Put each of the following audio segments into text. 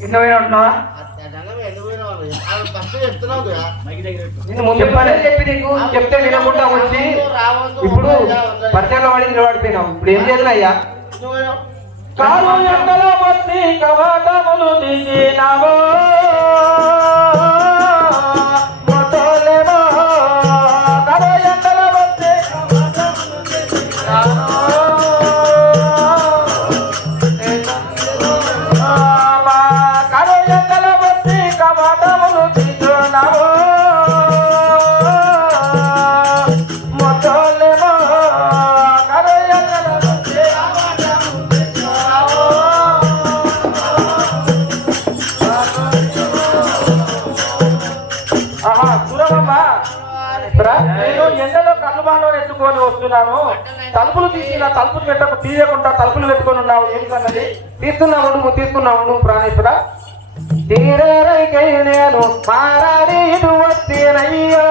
పోయినా ఉంటున్నావా చెప్పి. నీకు చెప్తే వినకుండా వచ్చి ఇప్పుడు పరిచయంలో పడి నిలబడిపోయినావు. ఇప్పుడు ఏం చేయాలి అయ్యా? కారు ఎండల వచ్చి కవాటములు తీసినావో? మొదలేమో ఎండలో కళ్ళుబాలో ఎత్తుకొని వస్తున్నాను. తలుపులు తీసి నా తలుపులు పెట్టకు తీయకుండా తలుపులు పెట్టుకొని ఉన్నావు. ఏం తీస్తున్నావు నువ్వు తీస్తున్నావు నువ్వు ప్రాణేశ్వర తీరేరైకై నేను మారాడి ఇటు వస్తేనయ్యో.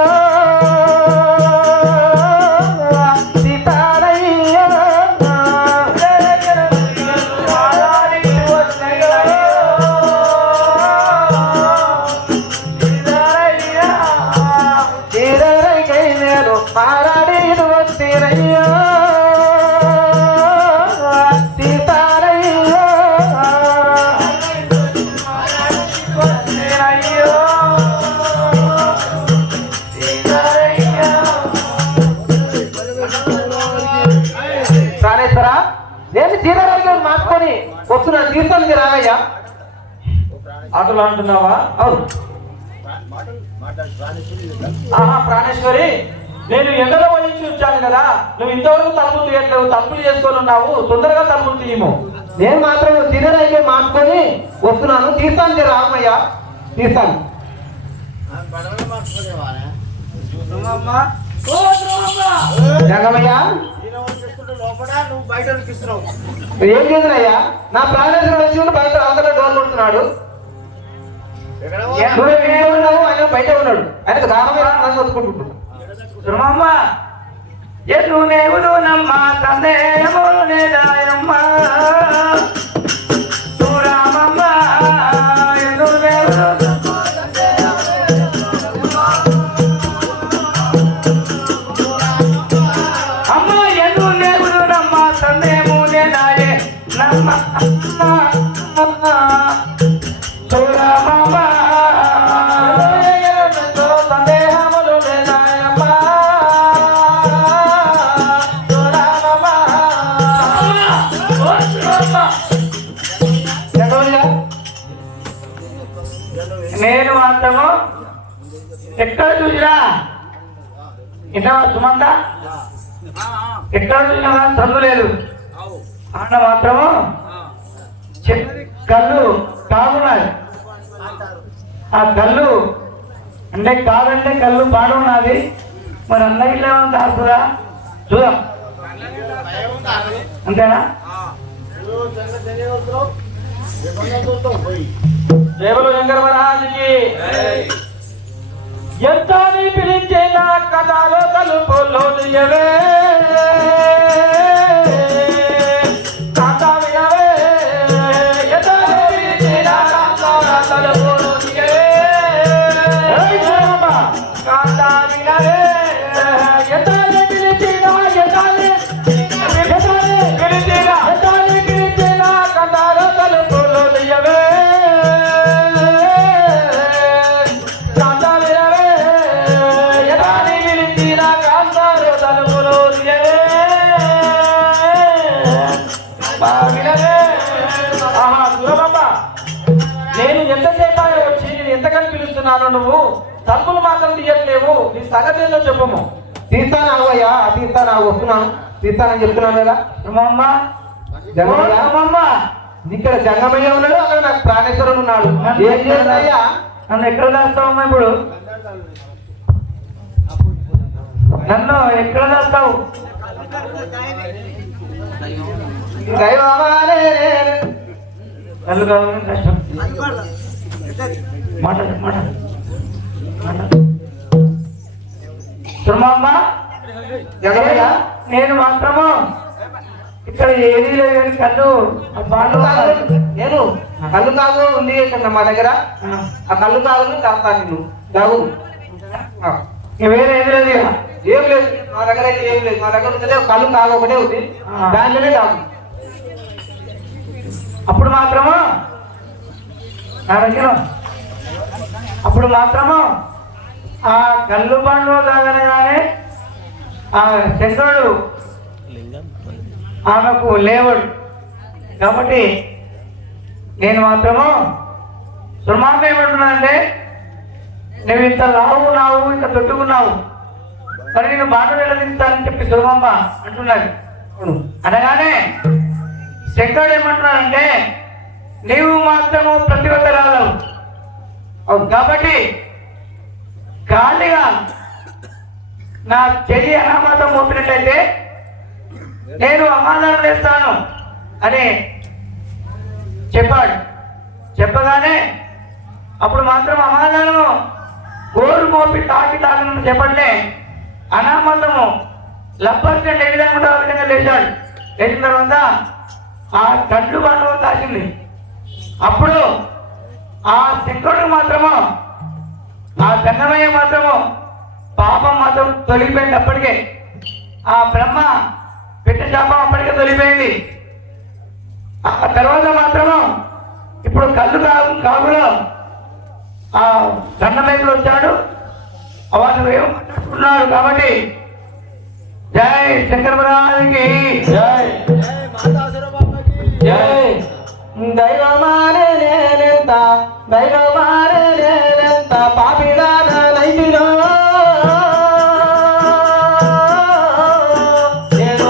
తీర్థానికి రావయ్యా. ఆటలు అంటున్నావా? అవును. ఆహా ప్రాణేశ్వరి నేను ఎండలో వహించి వచ్చాను కదా. నువ్వు ఇంతవరకు తలుపులు తీయట్లేవు తలుపులు చేసుకొని ఉన్నావు తొందరగా తలుపులు తీయము. నేను మాత్రం తినడానికి మార్చుకొని వస్తున్నాను. తీర్థానికి రామయ్య తీర్థాను జంగమయ్య. ఏం చేసినయ్యా నా ప్రాణేశ్వరుడు వచ్చి బయట అందరూ డోర్ కొడుతున్నాడు. నువ్వు ఉన్నావు ఆయన బయట ఉన్నాడు. ఆయనకు వచ్చుకుంటున్నాడు సుమమ్మ ఎటు నేవులు నమ్మ సందేహములు ఎక్కడ చూసినా విన్నావా సుమంత? ఎక్కడ చూసినా కానీ లేదు. అన్న మాత్రము కళ్ళు కాగున్నాయి ఆ కళ్ళు అంటే కాదంటే కళ్ళు పాడున్నది మరి అన్న ఇట్లా చూద్దాం. అంతేనా? దేవులు శంకర మహారాజుకి. ఎంత పిలిచే నా కథలో తలుపులో దియవే పిలుస్తున్నాను నువ్వు తలుపులు మాత్రం తీయట్లేవు. నీ సంగతి ఏందో చెప్పము. తీస్తాను అవయ్యా తీస్తాను వస్తున్నాను తీస్తానని చెప్తున్నాను కదా. సుమమ్మ ఇక్కడ జంగమయ్య ఉన్నాడు? అక్కడ నాకు ప్రాణేశ్వరుడు ఉన్నాడు. ఏం చేస్తాయ్యా నన్ను ఎక్కడ దాస్తావమ్మా ఇప్పుడు? నన్ను ఎక్కడ దాస్తావు? దైవమానే కావాలని కష్టం. మాట్లాడు మాట్లాడు. నేను మాత్రము ఇక్కడ ఏది లేదు కళ్ళు ఆ బాగా నేను కళ్ళు కాగు ఉంది కన్నా మా దగ్గర. ఆ. కళ్ళు కాగులు తాగుతాను నిన్ను. తాగు వేరే ఏది లేదు. ఏం లేదు. మా దగ్గర అయితే ఏం లేదు. మా దగ్గర ఉన్నదే కళ్ళు కాగు ఒకటే ఉంది. ఆ. దాంట్లోనే తాగు అప్పుడు మాత్రము నా అప్పుడు మాత్రము ఆ కళ్ళు పండు తాగనే ఆ శంకరుడు ఆమెకు లేవడు. కాబట్టి నేను మాత్రము సుమారు ఏమంటున్నానంటే నువ్వు ఇంత లావు నావు ఇంత తొట్టుకున్నావు మరి నేను బాటలు వెళ్ళదిస్తానని చెప్పి సులభమ్మ అంటున్నాడు. అనగానే శంకరుడు ఏమంటున్నాడంటే నీవు మాత్రము ప్రతివతరాలు కాబట్టి ఖాళీగా నా చెయ్యి అనామాతం మోపినట్లయితే నేను అమాదానం వేస్తాను అని చెప్పాడు. చెప్పగానే అప్పుడు మాత్రం అమాదానము గోరు మోపి తాకి తాగను చెప్పండి అనామతము లబ్బర్చండి ఏ విధంగా లేచాడు. లేచిన తర్వాత ఆ కళ్ళు బండవ తాకింది అప్పుడు ఆ శంకరుడు మాత్రము ఆ గన్నమయ్య మాత్రము పాపం మాత్రం తొలిగిపోయింది అప్పటికే ఆ బ్రహ్మ పెట్ట శాపం అప్పటికే తొలిగిపోయింది. ఆ తర్వాత మాత్రము ఇప్పుడు కళ్ళు కాగు కాగులో ఆ గన్నమయ్యలు వచ్చాడు. వాళ్ళు ఏమన్నారు కాబట్టి జై శంకర బ్రహ్మానికి జై. జై. దైవమానే నేనెంత దైవమానే నేనెంత పాపిడా నైతిలో నేను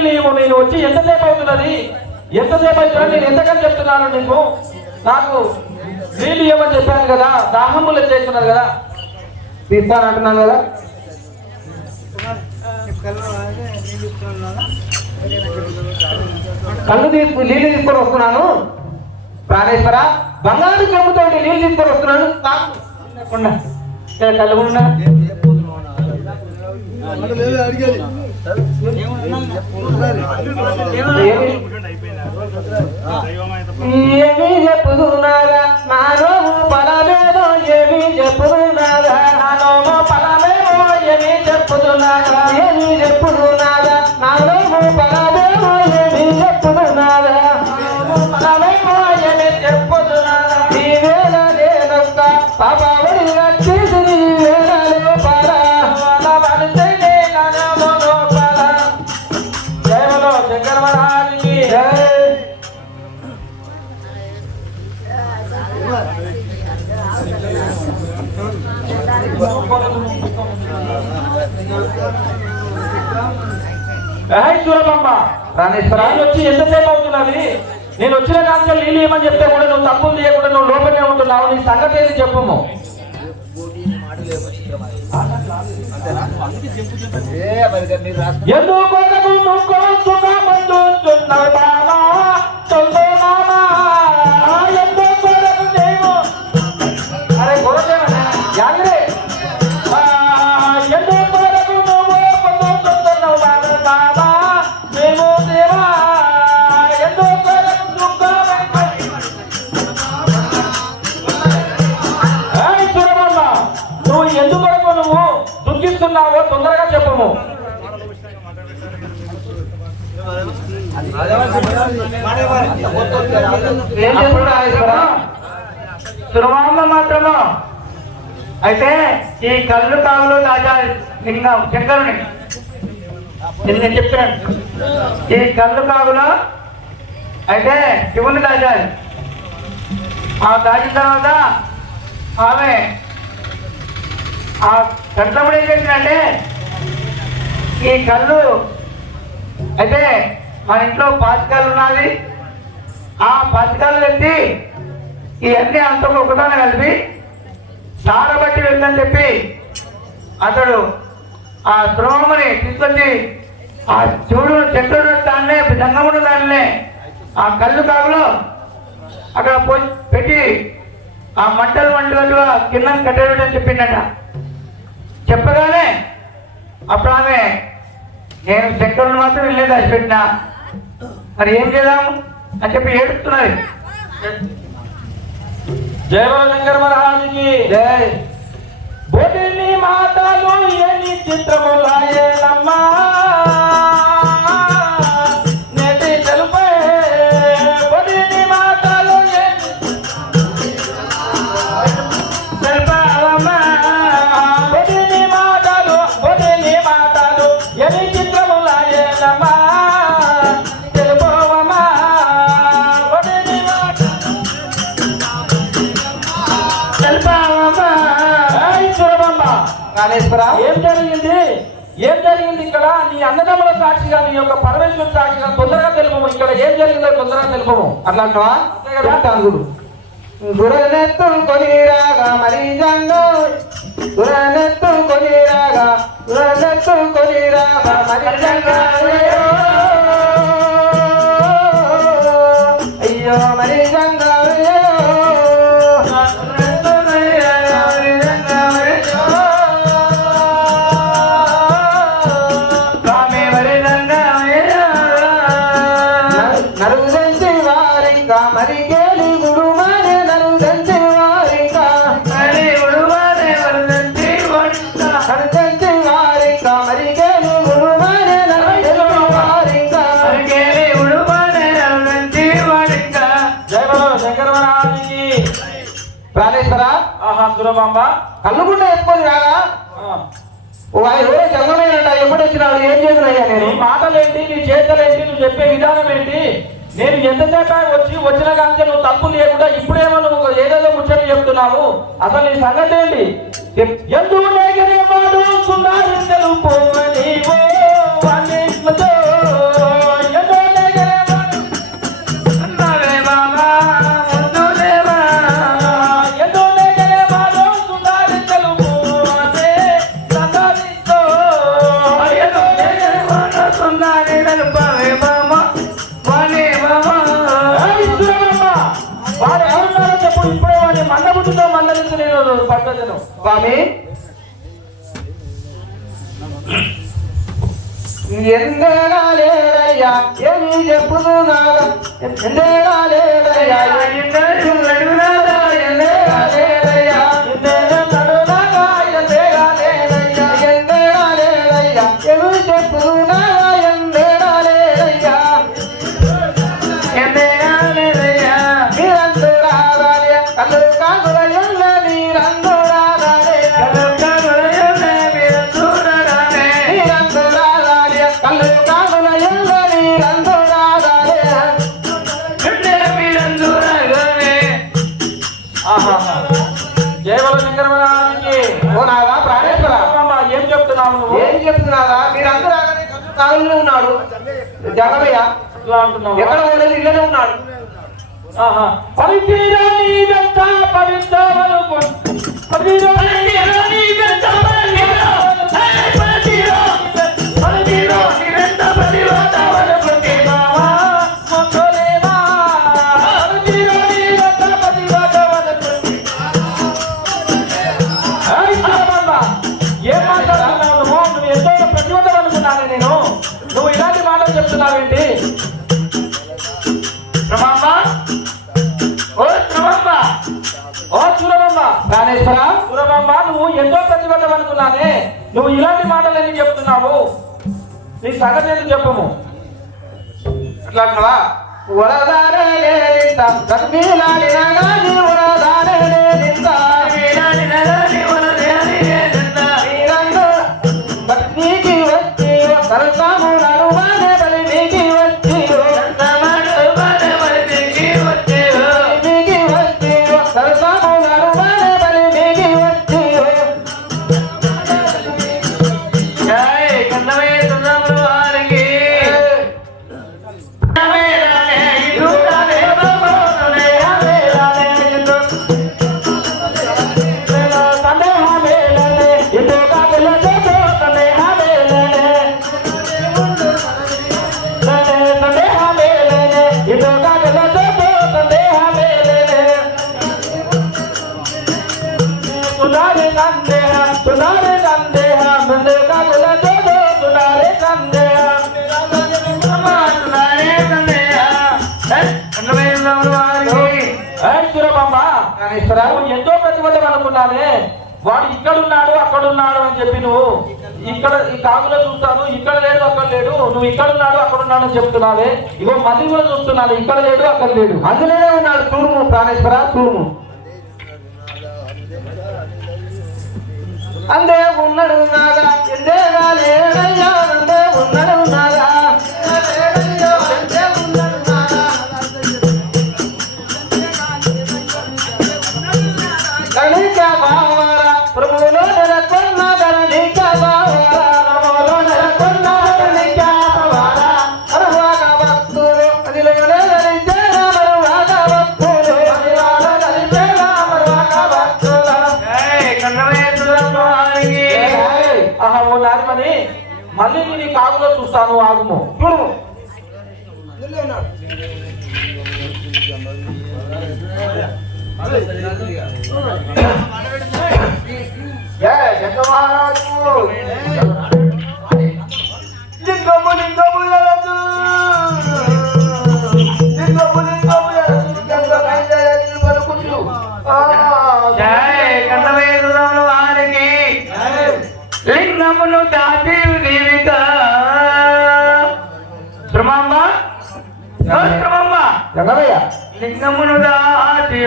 లేవు నేను వచ్చి ఎంతసేపు అవుతున్నది ఎంతసేపు అవుతున్నది నేను ఎంతకని చెప్తున్నాను నీకు నాకు నీళ్ళు ఇవ్వమని చెప్పాను కదా దాహములు చేస్తున్నారు కదా తీస్తాను అంటున్నాను కదా కళ్ళు తీసుకు నీళ్ళు తీసుకొని వస్తున్నాను ప్రాణేశ్వర బంగారు చెంబుతో నీళ్ళు తీసుకొని వస్తున్నాను కళ్ళు ఉండ. ఏమి? ఏమి ప్రాణేశ్వర నేను వచ్చి ఎంతసేపు అవుతున్నది? నేను వచ్చిన కాంచె నీళ్ళు ఏమని చెప్తే కూడా నువ్వు తప్పులు చేయకుండా నువ్వు లోపలనే ఉంటున్నావు. నీ సంగతి ఏది చెప్పము ఏ సురమాంబ మాత్రము. అయితే ఈ కళ్ళు కావులు రాజా లింగం శంకరుని. నేను చెప్పాను. ఈ కళ్ళు కావులు అయితే శివుని దాచాలి ఆ దాచిన తర్వాత ఆమె ఆ కంటముడు ఏం చేసిందంటే ఈ కళ్ళు అయితే మా ఇంట్లో పాచికాలు ఉన్నది. ఆ పథకాలు పెట్టి ఇవన్నీ అంత ఒకదాన్ని కలిపి సారబట్టి వెళ్ళని చెప్పి అతడు ఆ ద్రోమని తీసుకొచ్చి ఆ శివుడు చెట్టు దాన్నే జంగముడు దాన్నే ఆ కళ్ళు కాగులో అక్కడ పోయి పెట్టి ఆ మంటలు మంటలుగా కింద కట్టేయడం చెప్పిండట. చెప్పగానే అప్పుడు ఆమె నేను శంకరుని మాత్రం వెళ్ళేది దాచిపెట్టినా మరి ఏం చేద్దాం అని చెప్పి ఏడుస్తున్నది. జయ శంకర మహారాజుకి. జై. బోధిని మాటలు ఎన్ని చిత్రములాయేనమ్మా నేటి తెలుపే. బోధిని మాటలు ఎన్ని తెలుపావమ్మా. బోధిని మాటలు బోధిని మాటలు ఎన్ని చిత్రములాయేనమ్మా కాళేశ్వర ఏం జరిగింది ఏం జరిగింది ఇక్కడ నీ అన్నదమ్ముల సాక్షిగా నీ యొక్క పరమేశ్వర సాక్షిగా తొందరగా తెలుపము ఇక్కడ ఏం జరిగిందో తొందరగా తెలుపము అట్లా అంటావా అంతే కదా? చెప్తాను చూడు గురనెత్తు కొని రాగా మరి జంగు గురనెత్తు కొని రాగా గురనెత్తు కొని రాగా మరి జంగా అయ్యో మరి జంగా సురభాంబ కళ్ళుగుండ ఎత్తుకొని రాగా ఎవరో జంగమేనంట ఎప్పుడు వచ్చినాడు ఏం చేసినయ్యా నీ నేను మాటలేంటి? నీ చేతలేంటి? నువ్వు చెప్పే విధానం ఏంటి నేను ఎంతసేపు వచ్చి వచ్చిన కాంచె నువ్వు తప్పు లేకుండా ఇప్పుడేమో నువ్వు ఏదేదో ముచ్చట్లు చెప్తున్నావు. అసలు నీ సంగతి ఏంటి? ఎందుకు తెలుపు పద్ధతిను స్వామి ఎందేగా లేడయ్యా ఏమి చెప్పుతున్నా ఎందేగా లేడయ్యా ఎందేగా లేడయ్యా జగమయ్య ఎక్కడ పోలేదు ఇళ్ళనే ఉన్నాడు. పరిచయం. పరిచయం ప్రాణేశ్వర సూరబామ్మ నువ్వు ఎంతో ప్రతిభటం అనుకున్నానే నువ్వు ఇలాంటి మాటలు ఎందుకు చెప్తున్నావు? నీ సంగతి ఎందుకు చెప్పము? అట్లా అంటున్నావా ఉరదానే నేనింత నువ్వు ఎంతో ప్రతిభటం అనుకున్నానే వాడు ఇక్కడున్నాడు అక్కడున్నాడు అని చెప్పి నువ్వు ఇక్కడ ఈ కాగులో చూస్తాను ఇక్కడ లేడు అక్కడ లేడు నువ్వు ఇక్కడున్నాడు అక్కడున్నాడు అని చెప్తున్నావే. ఇగో మళ్ళీ కూడా చూస్తున్నాను ఇక్కడ లేడు అక్కడ లేడు. అందులోనే ఉన్నాడు చూడుము ప్రాణేశ్వర చూడుము అందే ఉన్నాడు నాగా లేడయ్యా.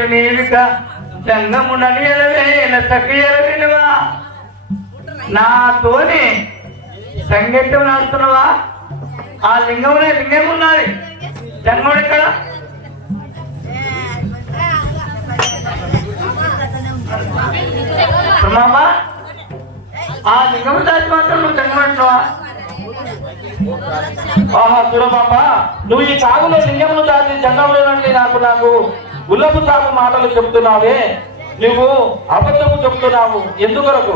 దాటి నీవిక జంగమున సఖియల విలువ. నాతోని సంగీతం నడుస్తున్నావా ఆ లింగమునే లింగం ఉన్నది. జన్మడు ఇక్కడ ఆ లింగము దాటి మాత్రం నువ్వు జన్మంటున్నావా? ఆహా సూరబాబా నువ్వు ఈ సాగులో లింగమును దాటి జంగంలో నాకు నాకు. ఉల్లపు సాగు మాటలు చెప్తున్నావే నువ్వు అబద్ధము చెప్తున్నావు. ఎందుకొరకు?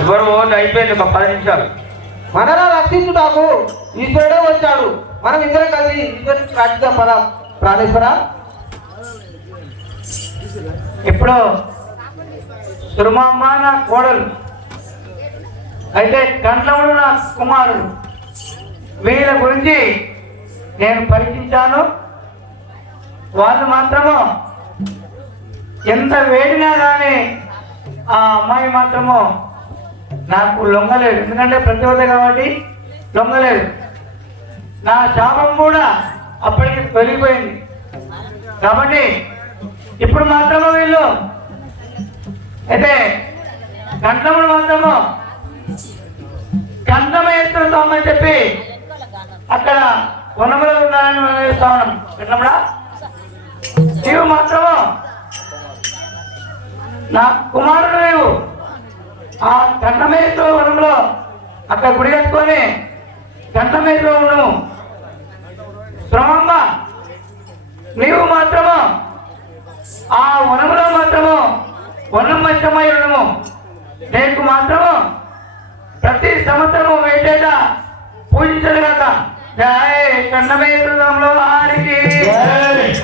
ఎవరు అయిపోయింది ఒక పది నిమిషాలు. మనలా రక్షించుటాకు ఈశ్వరుడే వచ్చాడు. మనం ఇద్దరం కలిసి ఈశ్వరుని ప్రార్థిద్దాం పద. ప్రాణేశ్వర. ఇప్పుడు సురమమ్మ నా కోడలు. అయితే కండ్లముడు నా కుమారుడు. వీళ్ళ గురించి నేను పరీక్షించాను. వాళ్ళు మాత్రము ఎంత వేడినా కానీ ఆ అమ్మాయి మాత్రము నాకు లొంగలేదు. ఎందుకంటే ప్రతివత కాబట్టి లొంగలేదు. నా శాపం కూడా అప్పటికి పెరిగిపోయింది కాబట్టి ఇప్పుడు మాత్రము వీళ్ళు అయితే గంధముడు మాత్రము గంధమేశ్వర అని చెప్పి అక్కడ వనములో ఉన్నారని మనం వేస్తా ఉన్నాం. విన్నముడా నీవు మాత్రము నా కుమారుడు నీవు. ఆ గండమేశ్వర వనంలో అక్కడ గుడి కట్టుకొని గండమేశ్వర ఉండము. శ్రమమ్మ నీవు మాత్రము ఆ వనములో మాత్రము వనం మధ్యమై ఉండము. నీకు మాత్రము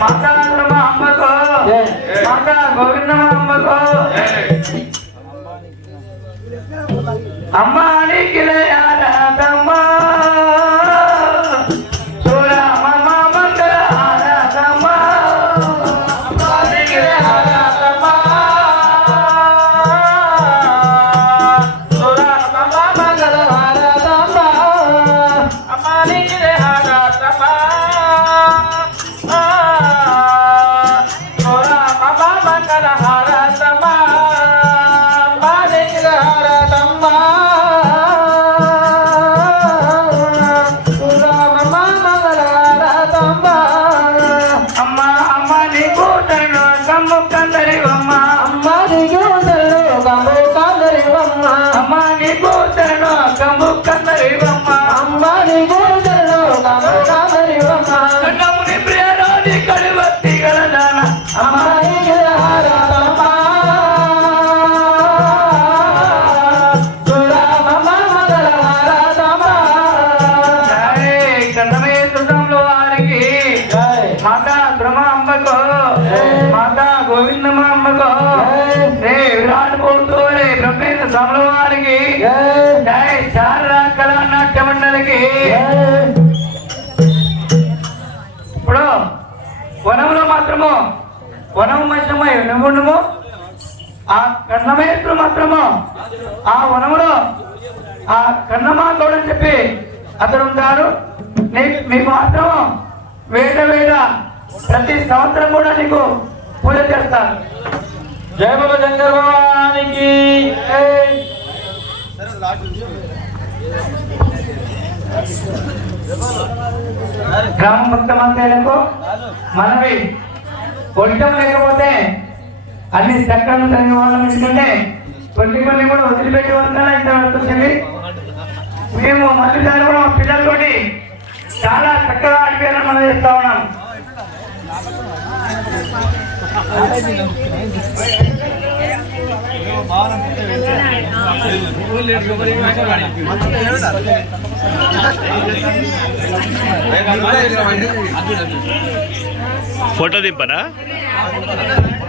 మాతా అమ్మకో. మాతా గోవిందమ్మ అమ్మకో అమ్మా నీకి వనం మధ్యమై నువ్వుండము ఆ కన్నమేశ్వరు మాత్రము ఆ వనములో ఆ కన్నమాతోడు అని చెప్పి అతడు ఉంటాడు. నీ- మీకు మాత్రము వేట వేట ప్రతి సంవత్సరం కూడా నీకు పూజ చేస్తారు. జయ బాబా శంకర్ భగవానికి గ్రామ భక్త మంత్రులకు మనవి. ఒంటం లేకపోతే అన్ని చక్రాలు తగిన వాళ్ళం ఎందుకంటే కొన్ని కొన్ని కూడా వదిలిపెట్టి వస్తారా ఇంత వచ్చింది మేము మళ్ళీ దాన్ని కూడా మా పిల్లలతోటి చాలా చక్కగా ఆడిపోయాలని మనం చేస్తా ఉన్నాం ఫోటో దింపనా?